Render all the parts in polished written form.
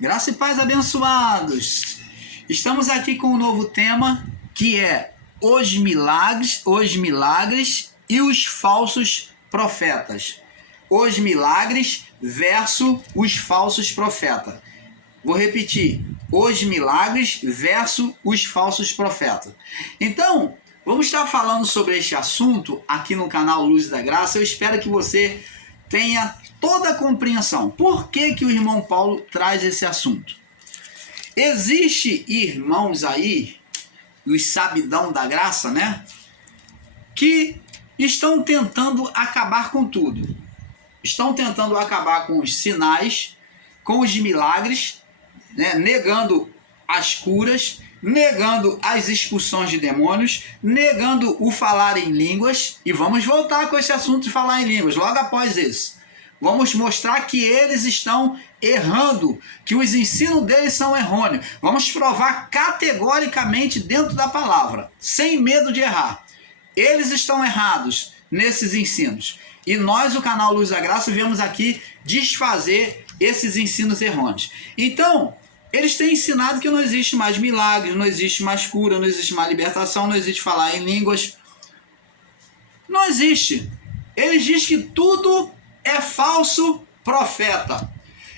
Graça e paz, abençoados! Estamos aqui com um novo tema, que é os milagres e os falsos profetas. Os milagres versus os falsos profetas. Vou repetir, os milagres versus os falsos profetas. Então, vamos estar falando sobre este assunto aqui no canal Luz da Graça. Eu espero que você tenha toda a compreensão. Por que o irmão Paulo traz esse assunto? Existe irmãos aí, os sabidão da graça, né? Que estão tentando acabar com tudo. Estão tentando acabar com os sinais, com os milagres, né? Negando as curas, negando as expulsões de demônios, negando o falar em línguas. E vamos voltar com esse assunto de falar em línguas, logo após isso. Vamos mostrar que eles estão errando, que os ensinos deles são errôneos. Vamos provar categoricamente dentro da palavra, sem medo de errar. Eles estão errados nesses ensinos. E nós, o canal Luz da Graça, viemos aqui desfazer esses ensinos errôneos. Então, eles têm ensinado que não existe mais milagres, não existe mais cura, não existe mais libertação, não existe falar em línguas. Não existe. Eles dizem que tudo é falso profeta.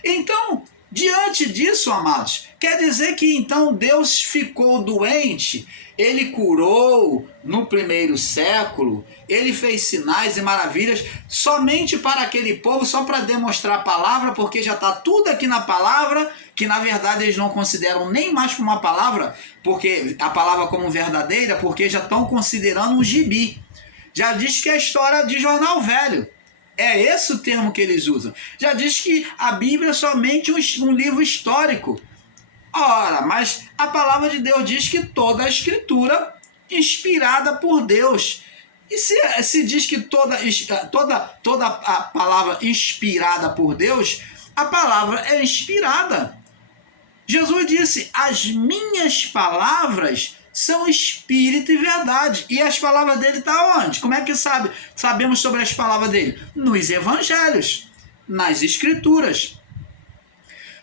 Então, diante disso, amados, quer dizer que então Deus ficou doente, ele curou no primeiro século, ele fez sinais e maravilhas somente para aquele povo, só para demonstrar a palavra, porque já está tudo aqui na palavra, que na verdade eles não consideram nem mais como uma palavra, porque a palavra como verdadeira, porque já estão considerando um gibi. Já diz que é história de jornal velho. É esse o termo que eles usam. Já diz que a Bíblia é somente um livro histórico. Ora, mas a palavra de Deus diz que toda a escritura é inspirada por Deus. E se diz que toda a palavra inspirada por Deus, a palavra é inspirada. Jesus disse, as minhas palavras são espírito e verdade. E as palavras dele estão onde? Como é que sabemos sobre as palavras dele? Nos evangelhos, nas escrituras.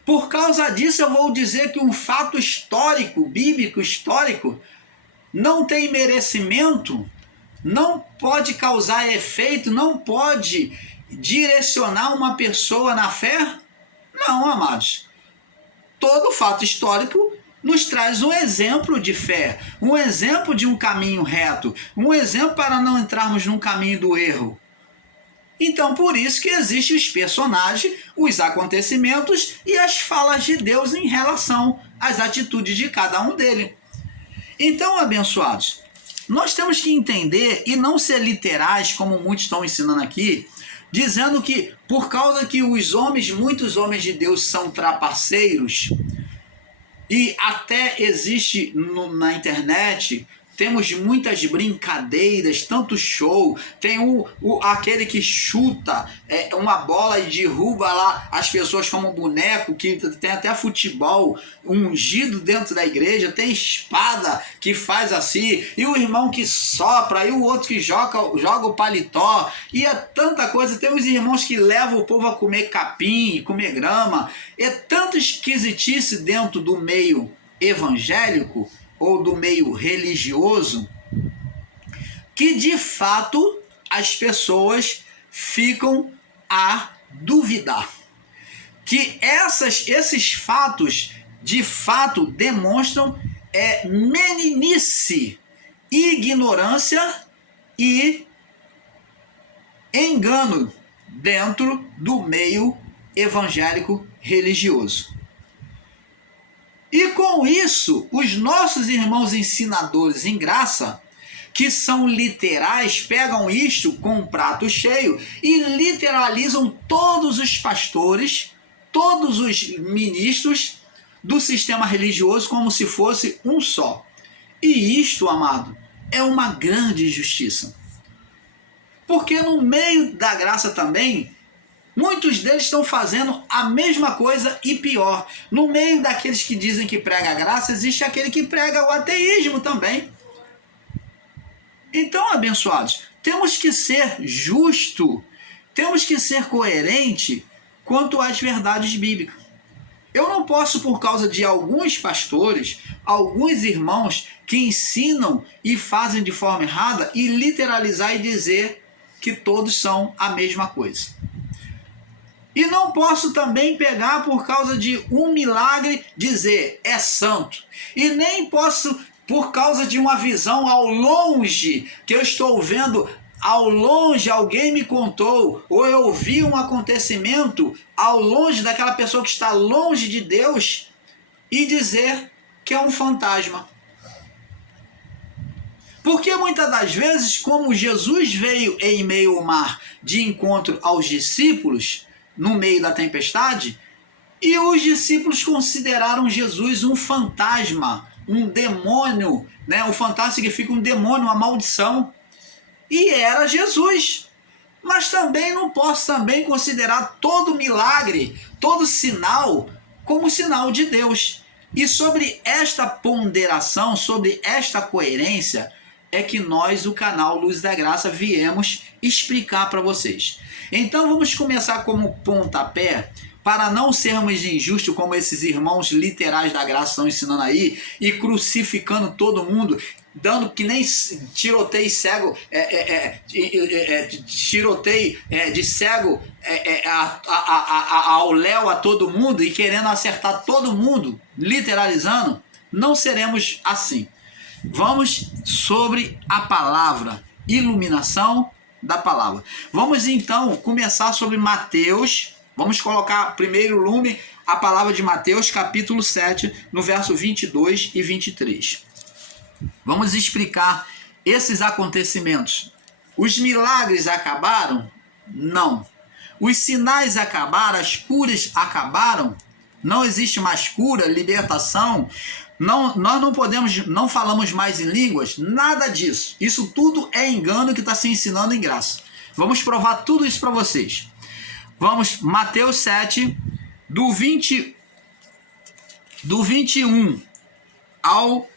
Por causa disso, eu vou dizer que um fato histórico, bíblico histórico, não tem merecimento, não pode causar efeito, não pode direcionar uma pessoa na fé? Não, amados. Todo fato histórico nos traz um exemplo de fé, um exemplo de um caminho reto, um exemplo para não entrarmos num caminho do erro. Então, por isso que existem os personagens, os acontecimentos e as falas de Deus em relação às atitudes de cada um deles. Então, abençoados, nós temos que entender e não ser literais, como muitos estão ensinando aqui, dizendo que por causa que muitos homens de Deus são trapaceiros, e até existe na internet, temos muitas brincadeiras, tanto show, tem aquele que chuta uma bola e derruba lá as pessoas como um boneco, que tem até futebol ungido dentro da igreja, tem espada que faz assim, e o irmão que sopra, e o outro que joga o paletó, e é tanta coisa. Tem os irmãos que levam o povo a comer capim, comer grama, é tanta esquisitice dentro do meio evangélico, ou do meio religioso, que de fato as pessoas ficam a duvidar. Que esses fatos de fato demonstram meninice, ignorância e engano dentro do meio evangélico religioso. E com isso, os nossos irmãos ensinadores em graça, que são literais, pegam isto com um prato cheio e literalizam todos os pastores, todos os ministros do sistema religioso como se fosse um só. E isto, amado, é uma grande injustiça. Porque no meio da graça também, muitos deles estão fazendo a mesma coisa e pior. No meio daqueles que dizem que prega a graça, existe aquele que prega o ateísmo também. Então, abençoados, temos que ser justo, temos que ser coerente quanto às verdades bíblicas. Eu não posso, por causa de alguns pastores, alguns irmãos que ensinam e fazem de forma errada, e literalizar e dizer que todos são a mesma coisa. E não posso também pegar, por causa de um milagre, dizer é santo. E nem posso, por causa de uma visão ao longe, que eu estou vendo ao longe, alguém me contou, ou eu vi um acontecimento ao longe daquela pessoa que está longe de Deus, e dizer que é um fantasma. Porque muitas das vezes, como Jesus veio em meio ao mar de encontro aos discípulos, no meio da tempestade, e os discípulos consideraram Jesus um fantasma, um demônio, né? O fantasma significa um demônio, uma maldição. E era Jesus. Mas também não posso também considerar todo milagre, todo sinal, como sinal de Deus. E sobre esta ponderação, sobre esta coerência, é que nós, do canal Luz da Graça, viemos explicar para vocês. Então vamos começar como pontapé, para não sermos injustos como esses irmãos literais da graça estão ensinando aí, e crucificando todo mundo, dando que nem tiroteio cego, tiroteio de cego ao léu a todo mundo e querendo acertar todo mundo, literalizando. Não seremos assim. Vamos sobre a palavra, iluminação da palavra. Vamos então começar sobre Mateus. Vamos colocar primeiro lume a palavra de Mateus, capítulo 7, no verso 22 e 23. Vamos explicar esses acontecimentos. Os milagres acabaram? Não. Os sinais acabaram? As curas acabaram? Não existe mais cura, libertação. Não, nós não falamos mais em línguas, nada disso. Isso tudo é engano que está se ensinando em graça. Vamos provar tudo isso para vocês. Vamos, Mateus 7, do 21 ao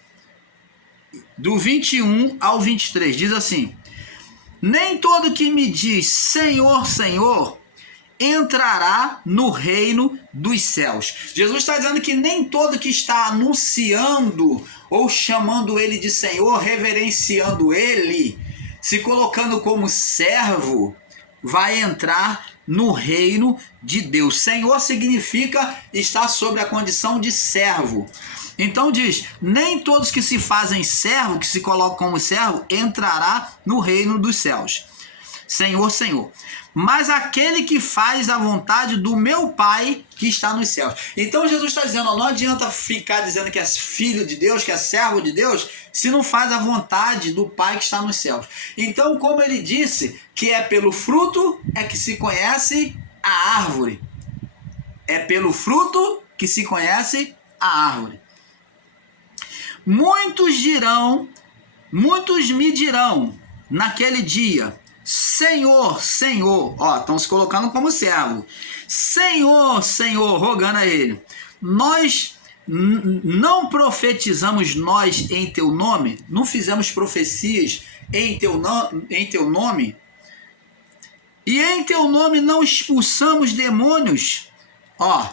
23, diz assim: nem todo que me diz Senhor, Senhor, entrará no reino dos céus. Jesus está dizendo que nem todo que está anunciando ou chamando ele de Senhor, reverenciando ele, se colocando como servo, vai entrar no reino de Deus. Senhor significa estar sobre a condição de servo. Então diz, nem todos que se fazem servo, que se colocam como servo, entrará no reino dos céus. Senhor, Senhor. Mas aquele que faz a vontade do meu Pai que está nos céus. Então Jesus está dizendo, não adianta ficar dizendo que é filho de Deus, que é servo de Deus, se não faz a vontade do Pai que está nos céus. Então, como ele disse, que é pelo fruto é que se conhece a árvore. É pelo fruto que se conhece a árvore. Muitos me dirão naquele dia, Senhor, Senhor, ó, estão se colocando como servo. Senhor, Senhor, rogando a ele, nós não profetizamos nós em teu nome? Não fizemos profecias em teu nome? E em teu nome não expulsamos demônios? Ó,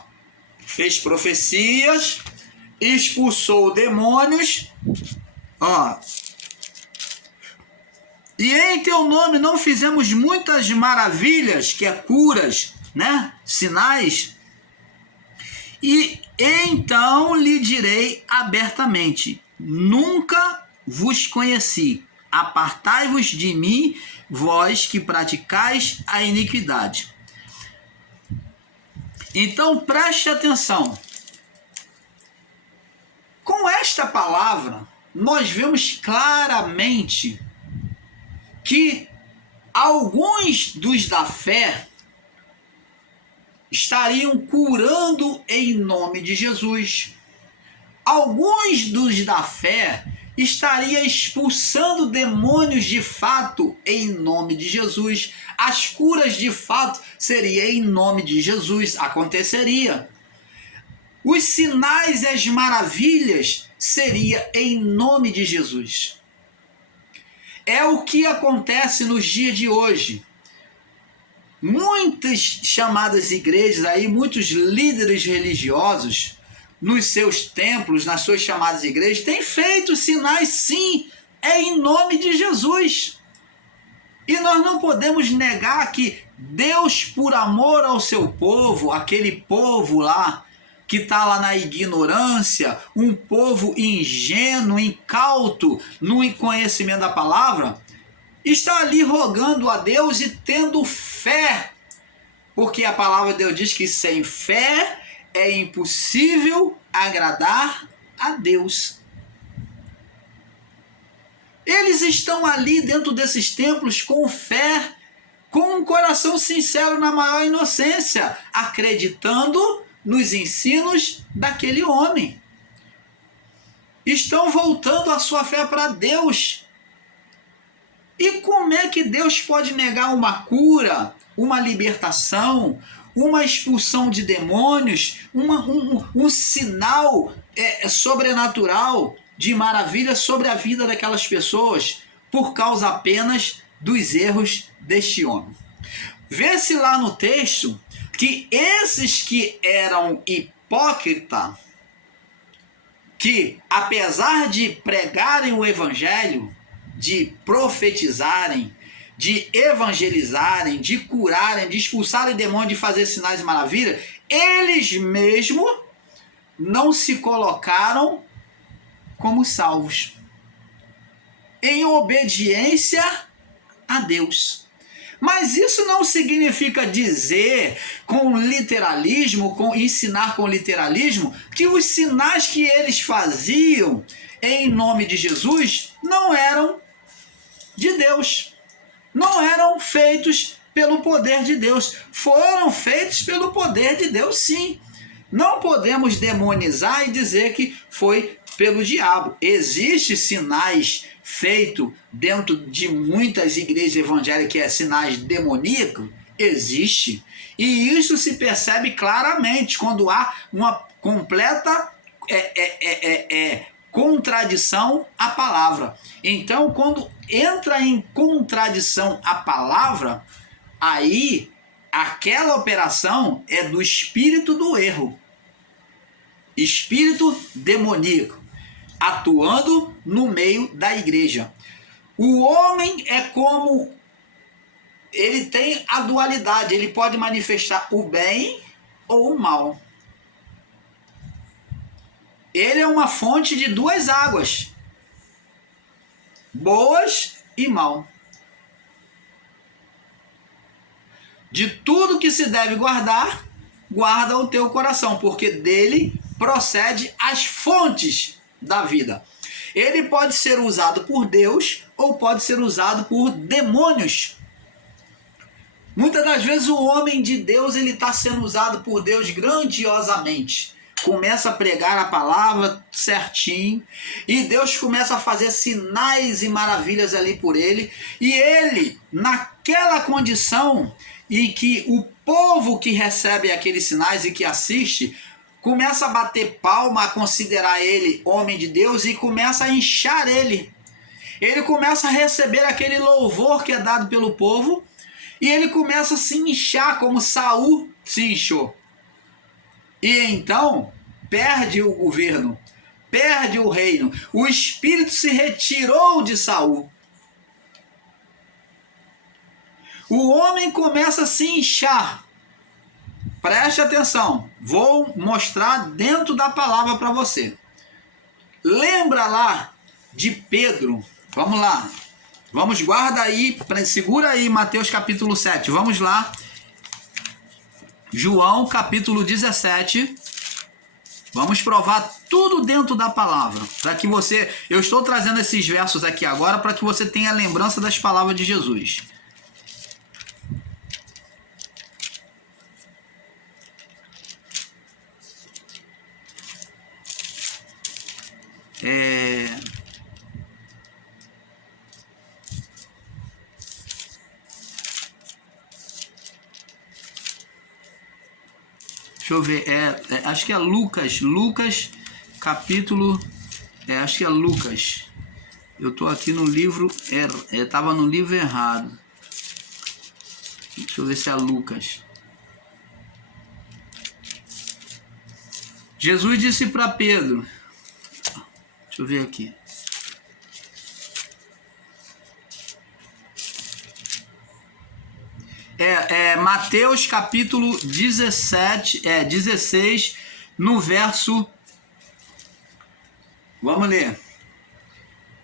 fez profecias, expulsou demônios, ó. E em teu nome não fizemos muitas maravilhas, que é curas, né? Sinais. E então lhe direi abertamente, nunca vos conheci. Apartai-vos de mim, vós que praticais a iniquidade. Então preste atenção. Com esta palavra, nós vemos claramente que alguns dos da fé estariam curando em nome de Jesus. Alguns dos da fé estariam expulsando demônios de fato em nome de Jesus. As curas de fato seriam em nome de Jesus, aconteceria. Os sinais e as maravilhas seria em nome de Jesus. É o que acontece nos dias de hoje. muitas chamadas igrejas aí, muitos líderes religiosos, nos seus templos, nas suas chamadas igrejas, têm feito sinais, sim, é em nome de Jesus. E nós não podemos negar que Deus, por amor ao seu povo, aquele povo lá, que está lá na ignorância, um povo ingênuo, incauto no conhecimento da palavra, está ali rogando a Deus e tendo fé, porque a palavra de Deus diz que sem fé é impossível agradar a Deus. Eles estão ali dentro desses templos com fé, com um coração sincero na maior inocência, acreditando nos ensinos daquele homem. Estão voltando a sua fé para Deus. E como é que Deus pode negar uma cura, uma libertação, uma expulsão de demônios, um sinal sobrenatural de maravilha sobre a vida daquelas pessoas por causa apenas dos erros deste homem? Vê-se lá no texto que esses que eram hipócritas, que apesar de pregarem o evangelho, de profetizarem, de evangelizarem, de curarem, de expulsarem demônios, de fazer sinais e maravilhas, eles mesmos não se colocaram como salvos, em obediência a Deus. Mas isso não significa dizer com literalismo, ensinar com literalismo, que os sinais que eles faziam em nome de Jesus não eram de Deus, não eram feitos pelo poder de Deus. Foram feitos pelo poder de Deus, sim. Não podemos demonizar e dizer que foi pelo diabo. Existem sinais feitos dentro de muitas igrejas evangélicas, que é sinais demoníacos, existe. E isso se percebe claramente quando há uma completa contradição à palavra. Então, quando entra em contradição à palavra, aí aquela operação é do espírito do erro, espírito demoníaco, atuando no meio da igreja. O homem é como, ele tem a dualidade, ele pode manifestar o bem ou o mal. Ele é uma fonte de duas águas, boas e mal. De tudo que se deve guardar, guarda o teu coração, porque dele procede as fontes da vida. Ele pode ser usado por Deus ou pode ser usado por demônios. Muitas das vezes o homem de Deus, ele está sendo usado por Deus grandiosamente. Começa a pregar a palavra certinho e Deus começa a fazer sinais e maravilhas ali por ele. E ele, naquela condição em que o povo que recebe aqueles sinais e que assiste, começa a bater palma, a considerar ele homem de Deus e começa a inchar ele. Ele começa a receber aquele louvor que é dado pelo povo e ele começa a se inchar como Saul se inchou. E então perde o governo, perde o reino. O espírito se retirou de Saul. O homem começa a se inchar. Preste atenção, vou mostrar dentro da palavra para você. Lembra lá de Pedro? Vamos lá. Vamos, guarda aí, segura aí Mateus capítulo 7. Vamos lá. João capítulo 17. Vamos provar tudo dentro da palavra. Para que você... Eu estou trazendo esses versos aqui agora para que você tenha a lembrança das palavras de Jesus. Deixa eu ver, acho que é Lucas capítulo, acho que é Lucas. Eu tô aqui no livro, estava no livro errado. Deixa eu ver se é Lucas. Jesus disse para Pedro, deixa eu ver aqui. Mateus capítulo 16, no verso... Vamos ler.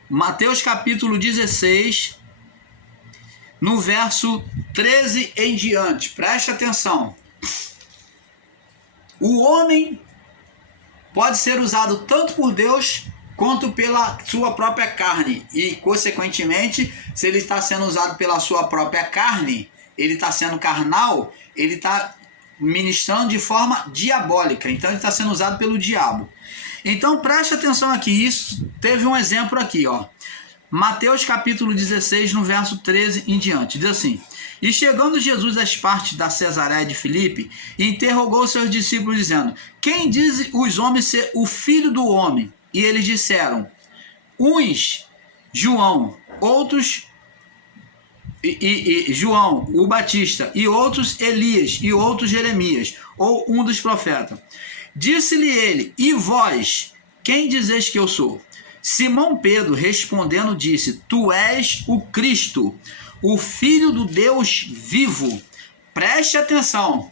Mateus capítulo 16, no verso 13 em diante. Preste atenção. O homem pode ser usado tanto por Deus quanto pela sua própria carne. E, consequentemente, se ele está sendo usado pela sua própria carne, ele está sendo carnal, ele está ministrando de forma diabólica. Então, ele está sendo usado pelo diabo. Então, preste atenção aqui. Isso teve um exemplo aqui, ó. Mateus capítulo 16, no verso 13 em diante. Diz assim: E chegando Jesus às partes da Cesareia de Filipe, interrogou seus discípulos, dizendo: Quem diz os homens ser o filho do homem? E eles disseram: uns João, outros João o Batista, e outros Elias, e outros Jeremias, ou um dos profetas. Disse-lhe ele: E vós, quem dizeis que eu sou? Simão Pedro respondendo disse: Tu és o Cristo, o Filho do Deus vivo. Preste atenção.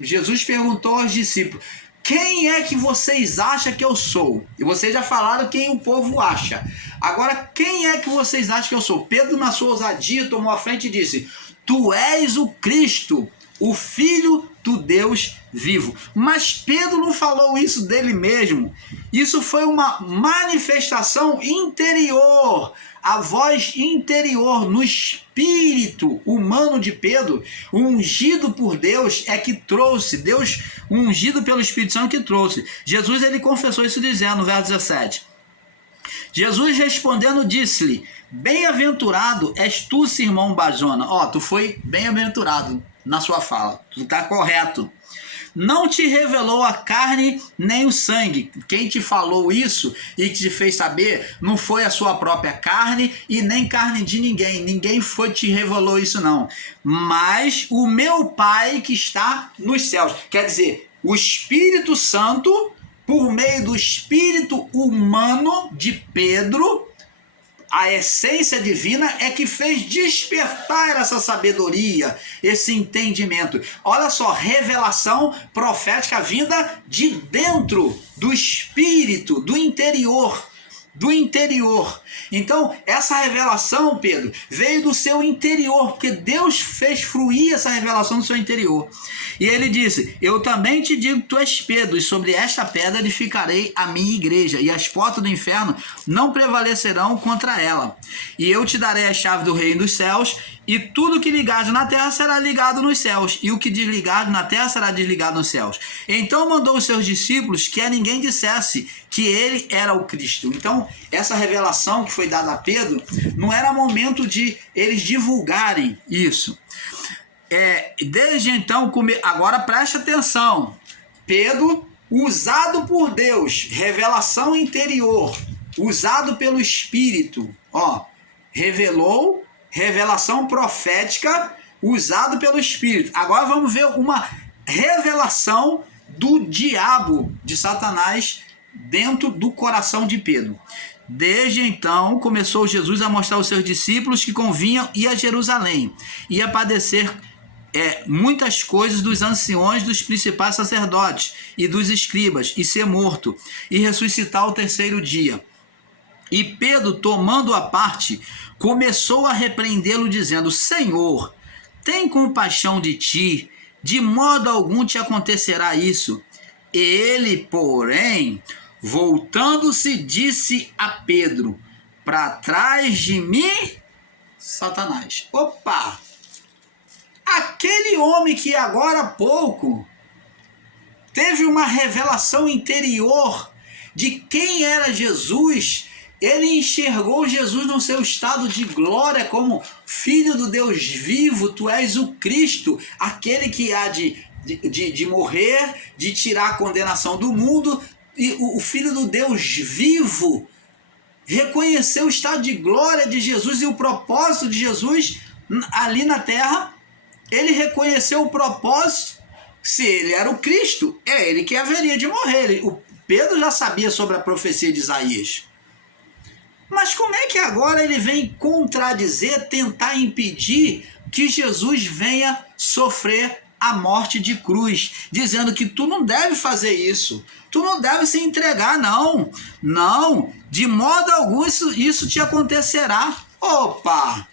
Jesus perguntou aos discípulos: Quem é que vocês acham que eu sou? E vocês já falaram quem o povo acha. Agora, quem é que vocês acham que eu sou? Pedro, na sua ousadia, tomou a frente e disse: Tu és o Cristo, o Filho do Deus vivo. Mas Pedro não falou isso dele mesmo. Isso foi uma manifestação interior. A voz interior no espírito humano de Pedro, ungido por Deus, é que trouxe. Deus, ungido pelo Espírito Santo, que trouxe. Jesus, ele confessou isso dizendo, no verso 17. Jesus respondendo disse-lhe: Bem-aventurado és tu, Simão Barjona. Ó, tu foi bem-aventurado na sua fala. Tu está correto. Não te revelou a carne nem o sangue. Quem te falou isso e te fez saber não foi a sua própria carne e nem carne de ninguém. Ninguém te revelou isso não. Mas o meu Pai que está nos céus. Quer dizer, o Espírito Santo, por meio do espírito humano de Pedro, a essência divina é que fez despertar essa sabedoria, esse entendimento. Olha só, revelação profética vinda de dentro do espírito, do interior. Então, essa revelação, Pedro, veio do seu interior, porque Deus fez fluir essa revelação do seu interior. E ele disse: Eu também te digo que tu és Pedro, e sobre esta pedra edificarei a minha igreja, e as portas do inferno não prevalecerão contra ela. E eu te darei a chave do reino dos céus, e tudo que ligares na terra será ligado nos céus, e o que desligares na terra será desligado nos céus. Então mandou os seus discípulos que a ninguém dissesse que ele era o Cristo. Então, essa revelação que foi dada a Pedro, não era momento de eles divulgarem isso. Desde então, agora preste atenção. Pedro, usado por Deus, revelação interior, usado pelo Espírito, ó, revelou, revelação profética, usado pelo Espírito. Agora vamos ver uma revelação do diabo, de Satanás, dentro do coração de Pedro. Desde então, começou Jesus a mostrar aos seus discípulos que convinham ir a Jerusalém, ia padecer muitas coisas dos anciões, dos principais sacerdotes e dos escribas, e ser morto, e ressuscitar ao terceiro dia. E Pedro, tomando a parte, começou a repreendê-lo, dizendo: Senhor, tem compaixão de ti, de modo algum te acontecerá isso. Ele, porém, voltando-se, disse a Pedro: Para trás de mim, Satanás. Opa! Aquele homem que agora há pouco teve uma revelação interior de quem era Jesus, ele enxergou Jesus no seu estado de glória como Filho do Deus vivo. Tu és o Cristo, aquele que há de morrer, de tirar a condenação do mundo, e o Filho do Deus vivo reconheceu o estado de glória de Jesus e o propósito de Jesus ali na terra, ele reconheceu o propósito. Se ele era o Cristo, é ele que haveria de morrer. O Pedro já sabia sobre a profecia de Isaías. Mas como é que agora ele vem contradizer, tentar impedir que Jesus venha sofrer a morte de cruz, dizendo que tu não deve fazer isso, tu não deve se entregar, não, de modo algum isso te acontecerá. Opa!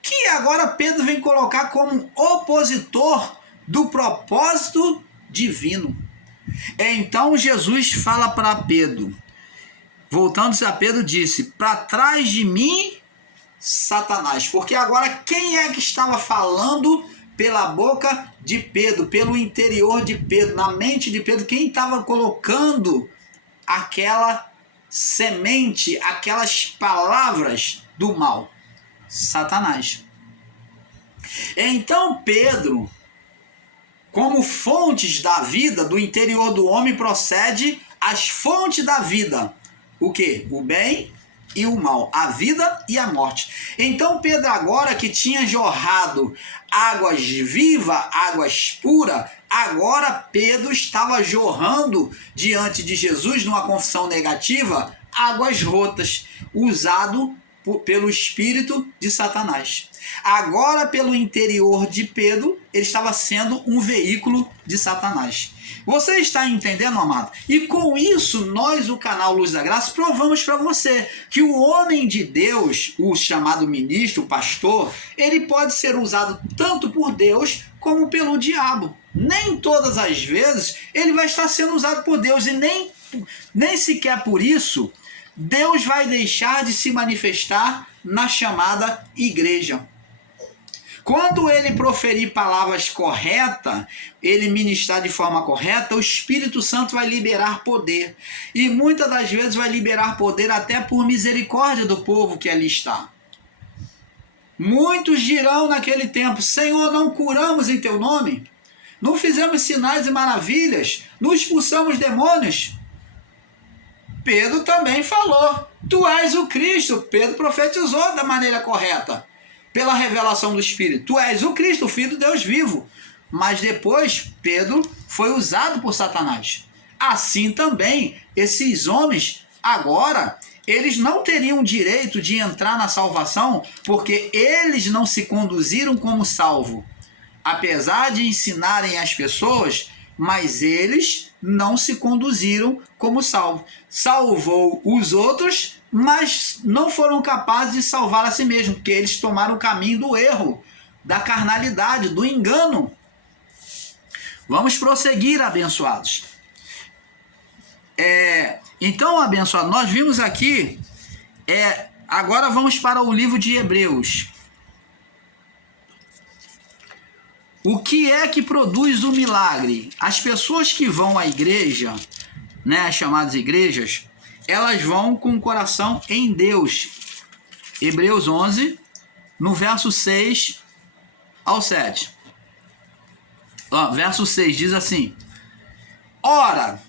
Que agora Pedro vem colocar como opositor do propósito divino. Então Jesus fala para Pedro, voltando-se a Pedro, disse: para trás de mim, Satanás. Porque agora quem é que estava falando pela boca de Pedro, pelo interior de Pedro, na mente de Pedro? Quem estava colocando aquela semente, aquelas palavras do mal? Satanás. Então Pedro, como fontes da vida, do interior do homem procede as fontes da vida. O quê? O bem e o mal, a vida e a morte. Então Pedro, agora que tinha jorrado águas vivas, águas puras, agora Pedro estava jorrando diante de Jesus, numa confissão negativa, águas rotas, usado pelo espírito de Satanás. Agora, pelo interior de Pedro, ele estava sendo um veículo de Satanás. Você está entendendo, amado? E com isso, nós, o canal Luz da Graça, provamos para você que o homem de Deus, o chamado ministro, o pastor, ele pode ser usado tanto por Deus como pelo diabo. Nem todas as vezes ele vai estar sendo usado por Deus, e nem sequer por isso Deus vai deixar de se manifestar na chamada igreja. Quando ele proferir palavras corretas, ele ministrar de forma correta, o Espírito Santo vai liberar poder. E muitas das vezes vai liberar poder até por misericórdia do povo que ali está. Muitos dirão naquele tempo: Senhor, não curamos em teu nome? Não fizemos sinais e maravilhas? Não expulsamos demônios? Pedro também falou: tu és o Cristo. Pedro profetizou da maneira correta, pela revelação do Espírito. Tu és o Cristo, o Filho do Deus vivo. Mas depois Pedro foi usado por Satanás. Assim também, esses homens agora, eles não teriam direito de entrar na salvação, porque eles não se conduziram como salvo. Apesar de ensinarem as pessoas, mas eles não se conduziram como salvo. Salvou os outros, mas não foram capazes de salvar a si mesmo, porque eles tomaram o caminho do erro, da carnalidade, do engano. Vamos prosseguir, abençoados. Então, abençoados, nós vimos aqui, agora vamos para o livro de Hebreus. O que é que produz o milagre? As pessoas que vão à igreja, né, as chamadas igrejas, elas vão com o coração em Deus. Hebreus 11, no verso 6 ao 7. Verso 6 diz assim: ora,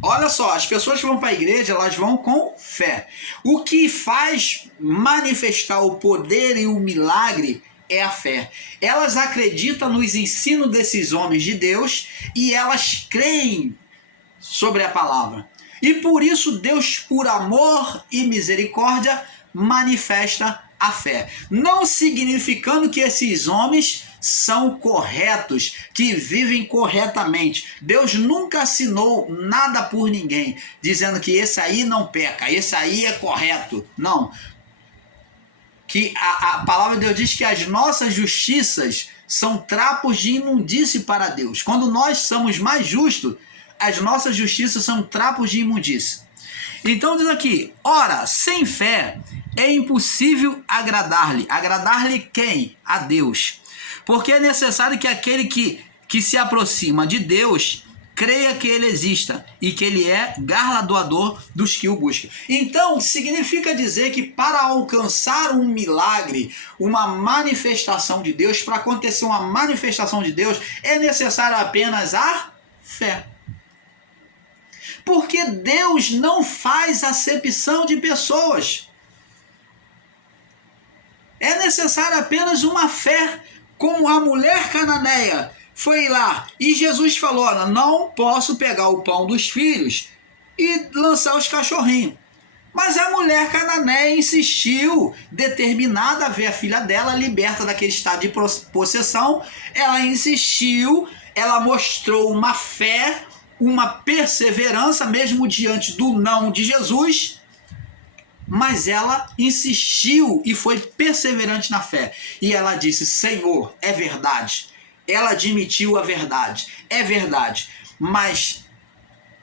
olha só, as pessoas que vão para a igreja, elas vão com fé. O que faz manifestar o poder e o milagre é a fé. Elas acreditam nos ensinos desses homens de Deus e elas creem sobre a palavra. E por isso Deus, por amor e misericórdia, manifesta a fé. Não significando que esses homens são corretos, que vivem corretamente. Deus nunca assinou nada por ninguém, dizendo que esse aí não peca, esse aí é correto. Não. Que a palavra de Deus diz que as nossas justiças são trapos de imundície para Deus. Quando nós somos mais justos, as nossas justiças são trapos de imundície. Então diz aqui: ora, sem fé é impossível agradar-lhe. Agradar-lhe quem? A Deus. Porque é necessário que aquele que se aproxima de Deus creia que ele exista e que ele é galardoador dos que o buscam. Então, significa dizer que para alcançar um milagre, uma manifestação de Deus, para acontecer uma manifestação de Deus, é necessário apenas a fé. Porque Deus não faz acepção de pessoas. É necessário apenas uma fé, como a mulher cananeia foi lá e Jesus falou: olha, não posso pegar o pão dos filhos e lançar os cachorrinhos. Mas a mulher cananeia insistiu, determinada a ver a filha dela liberta daquele estado de possessão. Ela insistiu, ela mostrou uma fé, uma perseverança, mesmo diante do não de Jesus. Mas ela insistiu e foi perseverante na fé. E ela disse: Senhor, é verdade. Ela admitiu a verdade. É verdade. Mas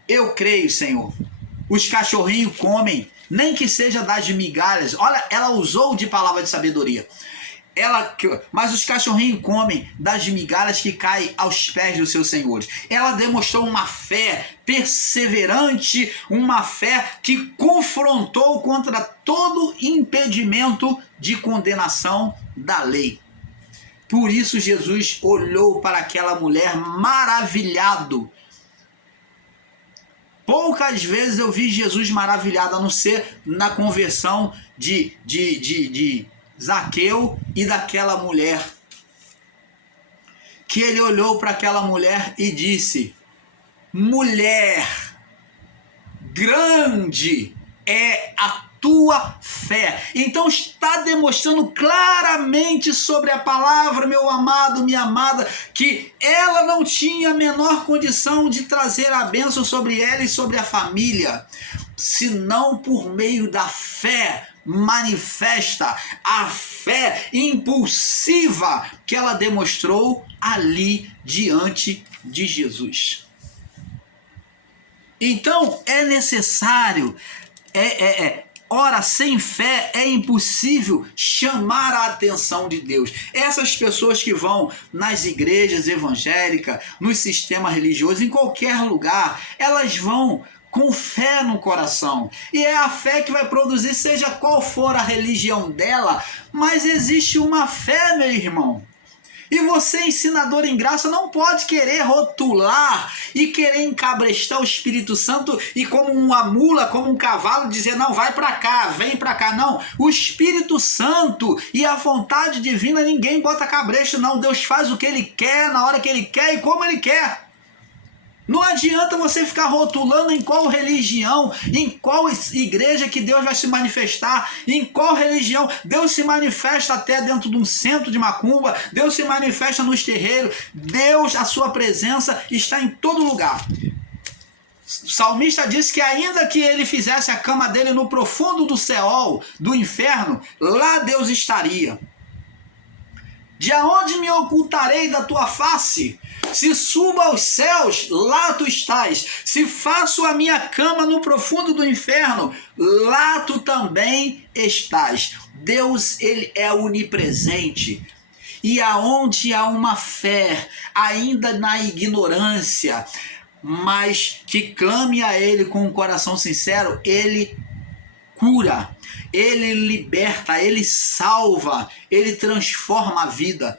eu creio, Senhor. Os cachorrinhos comem, nem que seja das migalhas. Olha, ela usou de palavra de sabedoria. Mas os cachorrinhos comem das migalhas que caem aos pés dos seus senhores. Ela demonstrou uma fé perseverante, uma fé que confrontou contra todo impedimento de condenação da lei. Por isso Jesus olhou para aquela mulher maravilhado. Poucas vezes eu vi Jesus maravilhado, a não ser na conversão de Zaqueu e daquela mulher, que ele olhou para aquela mulher e disse: mulher, grande é a tua fé. Então está demonstrando claramente sobre a palavra, meu amado, minha amada, que ela não tinha a menor condição de trazer a bênção sobre ela e sobre a família, senão por meio da fé manifesta, a fé impulsiva que ela demonstrou ali diante de Jesus. Então é necessário, ora, sem fé é impossível chamar a atenção de Deus. Essas pessoas que vão nas igrejas evangélicas, nos sistemas religiosos, em qualquer lugar, elas vão com fé no coração. E é a fé que vai produzir, seja qual for a religião dela, mas existe uma fé, meu irmão. E você, ensinador em graça, não pode querer rotular e querer encabrestar o Espírito Santo e como uma mula, como um cavalo, dizer: não, vai para cá, vem para cá. Não, o Espírito Santo e a vontade divina, ninguém bota cabresto, não. Deus faz o que Ele quer, na hora que Ele quer e como Ele quer. Não adianta você ficar rotulando em qual religião, em qual igreja que Deus vai se manifestar, em qual religião. Deus se manifesta até dentro de um centro de macumba, Deus se manifesta nos terreiros, Deus, a sua presença está em todo lugar. O salmista disse que ainda que ele fizesse a cama dele no profundo do Seol, do inferno, lá Deus estaria. De aonde me ocultarei da tua face? Se subo aos céus, lá tu estás. Se faço a minha cama no profundo do inferno, lá tu também estás. Deus, ele é onipresente. E aonde há uma fé, ainda na ignorância, mas que clame a ele com um coração sincero, ele cura, ele liberta, ele salva, ele transforma a vida.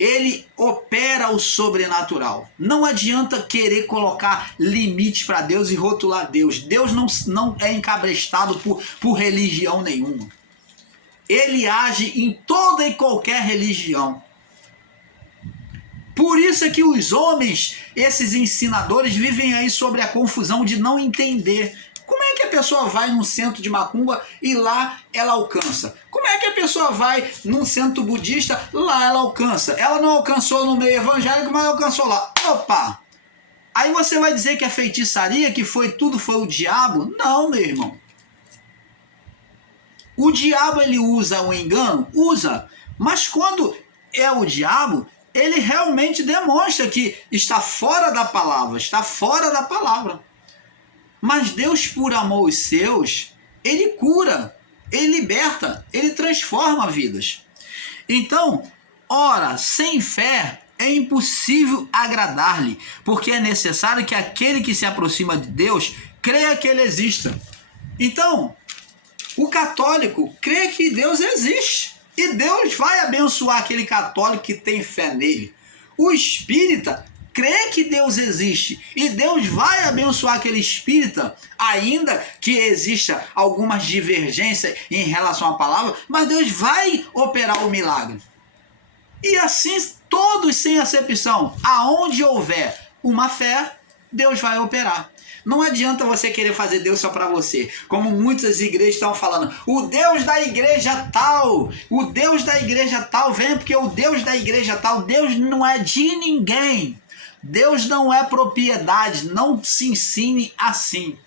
Ele opera o sobrenatural. Não adianta querer colocar limites para Deus e rotular Deus. Deus não é encabrestado por religião nenhuma. Ele age em toda e qualquer religião. Por isso é que os homens, esses ensinadores, vivem aí sobre a confusão de não entender. Como é que a pessoa vai num centro de macumba e lá ela alcança? Como é que a pessoa vai num centro budista, lá ela alcança? Ela não alcançou no meio evangélico, mas alcançou lá. Opa! Aí você vai dizer que é feitiçaria, que tudo foi o diabo? Não, meu irmão. O diabo, ele usa o engano? Usa. Mas quando é o diabo, ele realmente demonstra que está fora da palavra, está fora da palavra. Mas Deus, por amor aos seus, ele cura, ele liberta, ele transforma vidas. Então, ora, sem fé é impossível agradar-lhe, porque é necessário que aquele que se aproxima de Deus creia que ele exista. Então, o católico crê que Deus existe e Deus vai abençoar aquele católico que tem fé nele. O espírita crê que Deus existe e Deus vai abençoar aquele espírita, ainda que exista algumas divergências em relação à palavra, mas Deus vai operar o milagre. E assim todos sem acepção, aonde houver uma fé, Deus vai operar. Não adianta você querer fazer Deus só para você. Como muitas igrejas estão falando. O Deus da igreja tal. O Deus da igreja tal. Vem porque o Deus da igreja tal. Deus não é de ninguém. Deus não é propriedade. Não se ensine assim.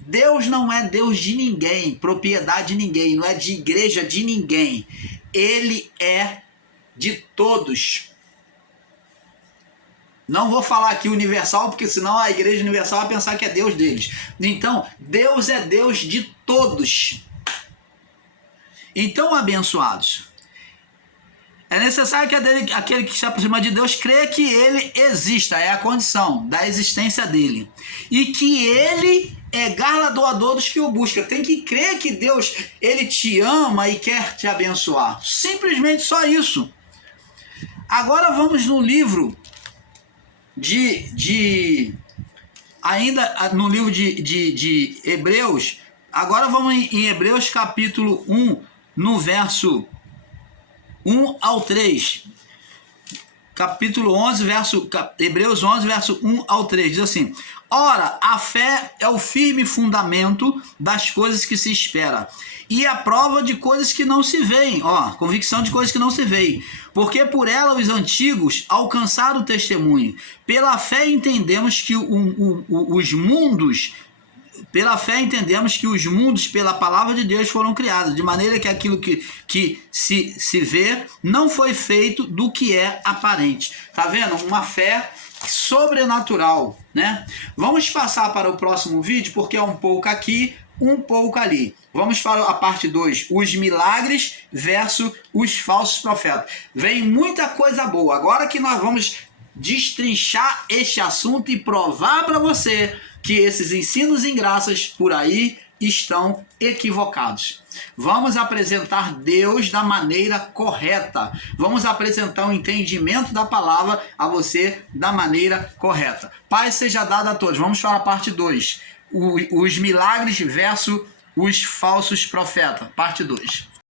Deus não é Deus de ninguém. Propriedade de ninguém. Não é de igreja de ninguém. Ele é de todos. Não vou falar aqui universal, porque senão a igreja universal vai pensar que é Deus deles. Então, Deus é Deus de todos. Então, abençoados, é necessário que aquele que se aproxima de Deus crê que ele exista, é a condição da existência dele. E que ele é galardoador dos que o buscam. Tem que crer que Deus, ele te ama e quer te abençoar. Simplesmente só isso. Agora vamos no livro ainda no livro de Hebreus. Agora vamos em Hebreus capítulo 1, no verso 1 ao 3. Capítulo 11, Hebreus 11, verso 1 ao 3, diz assim: ora, a fé é o firme fundamento das coisas que se espera, e a prova de coisas que não se veem. Convicção de coisas que não se veem. Porque por ela os antigos alcançaram o testemunho. Pela fé entendemos que os mundos pela palavra de Deus foram criados, de maneira que aquilo que se vê não foi feito do que é aparente. Tá vendo? Uma fé sobrenatural, né? Vamos passar para o próximo vídeo, porque é um pouco aqui, um pouco ali. Vamos para a parte 2, os milagres versus os falsos profetas. Vem muita coisa boa. Agora que nós vamos destrinchar este assunto e provar para você que esses ensinos em graças por aí estão equivocados. Vamos apresentar Deus da maneira correta. Vamos apresentar o entendimento da palavra a você da maneira correta. Paz seja dada a todos. Vamos para a parte 2. Os milagres versus os falsos profetas. Parte 2.